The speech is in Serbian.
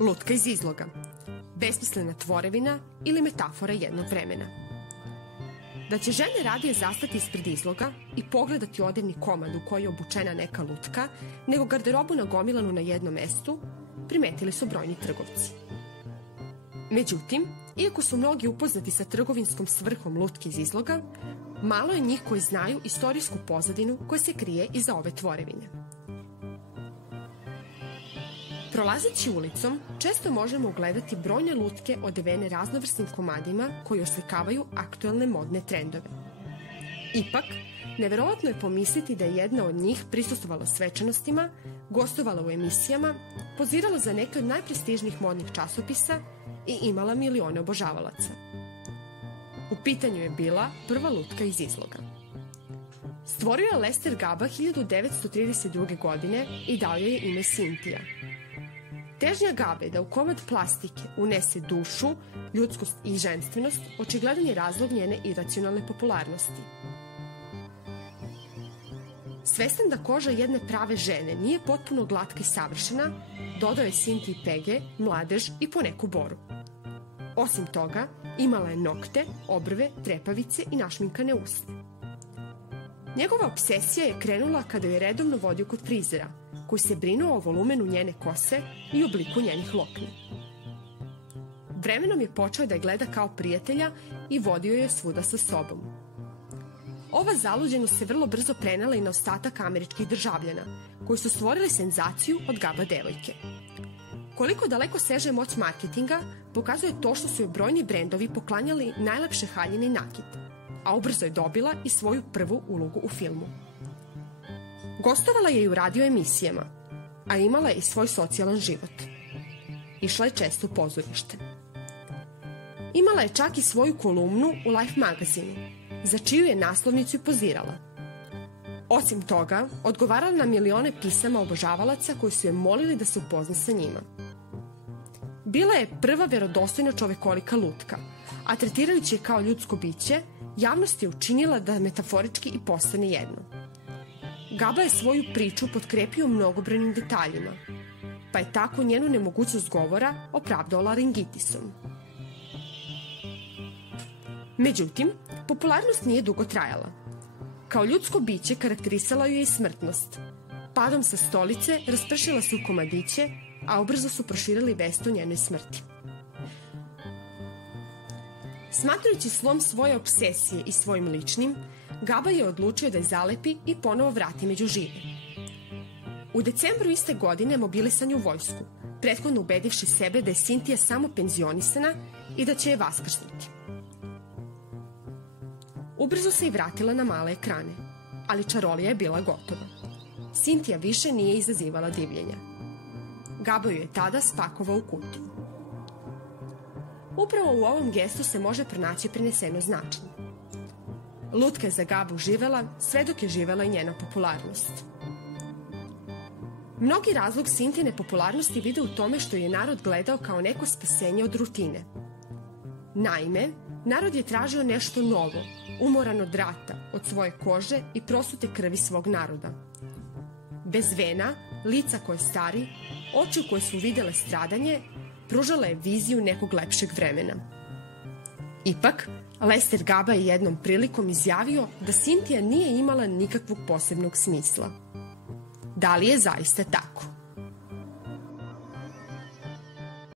Lutka iz izloga, besmislena tvorevina ili metafora jednog vremena. Da će žene radije zastati ispred izloga i pogledati odevni komad u koji je obučena neka lutka, nego garderobu nagomilanu na jednom mestu, primetili su brojni trgovci. Međutim, iako su mnogi upoznati sa trgovinskom svrhom lutke iz izloga, malo je njih koji znaju istorijsku pozadinu koja se krije iza ove tvorevine. Prolazeći ulicom, često možemo ugledati brojne lutke odevene raznovrsnim komadima koji oslikavaju aktuelne modne trendove. Ipak, neverovatno je pomisliti da je jedna od njih prisustvovala svečanostima, gostovala u emisijama, pozirala za neke od najprestižnijih modnih časopisa i imala milione obožavalaca. U pitanju je bila prva lutka iz izloga. Stvorio je Lester Gaba 1932. godine i dao joj je ime Cynthia. Težnja Gabe da u komad plastike unese dušu, ljudskost i ženstvenost očigledan je razlog njene iracionalne popularnosti. Svestan da koža jedne prave žene nije potpuno glatka i savršena, dodao je Cynthii pege, mladež i poneku boru. Osim toga, imala je nokte, obrve, trepavice i našminkane usne. Njegova obsesija je krenula kada je redovno vodio kod frizera, koji se brinuo o volumenu njene kose i obliku njenih lokni. Vremenom je počeo da je gleda kao prijatelja i vodio je svuda sa sobom. Ova zaluđenost se vrlo brzo prenela i na ostatak američkih državljana, koji su stvorili senzaciju od Gaba devojke. Koliko daleko seže moć marketinga, pokazuje to što su joj brojni brendovi poklanjali najlepše haljine i nakit, a ubrzo je dobila i svoju prvu ulogu u filmu. Gostovala je i u radio emisijama, a imala je i svoj socijalan život. Išla je često u pozorište. Imala je čak i svoju kolumnu u Life magazinu, za čiju je naslovnicu i pozirala. Osim toga, odgovarala na milione pisama obožavalaca koji su je molili da se upozna sa njima. Bila je prva verodostojna čovekolika lutka, a tretirajući je kao ljudsko biće, javnost je učinila da metaforički i postane jedno. Gaba je svoju priču potkrepio mnogobrojnim detaljima, pa je tako njenu nemogućnost govora opravdao laringitisom. Međutim, popularnost nije dugo trajala. Kao ljudsko biće karakterisala ju je i smrtnost. Padom sa stolice raspršila se u komadiće, a ubrzo su proširili vest o njenoj smrti. Smatrajući slom svoje obsesije i svojim ličnim, Gaba je odlučio da je zalepi i ponovo vrati među žive. U decembru iste godine mobilisan je u vojsku, prethodno ubedivši sebe da je Cynthia samo penzionisana i da će je vaskrsnuti. Ubrzo se i vratila na male ekrane, ali čarolija je bila gotova. Cynthia više nije izazivala divljenja. Gaba ju je tada spakovao u kutiju. Upravo u ovom gestu se može pronaći preneseno značenje. Lutka je za Gabu živela sve dok je živela i njena popularnost. Mnogi razlog Cynthine popularnosti vide u tome što je narod gledao kao neko spasenje od rutine. Naime, narod je tražio nešto novo, umoran od rata, od svoje kože i prosute krvi svog naroda. Bez vena, lica koje stari, oči u koje su videle stradanje, pružala je viziju nekog lepšeg vremena. Ipak, Lester Gaba je jednom prilikom izjavio da Cynthia nije imala nikakvog posebnog smisla. Da li je zaista tako?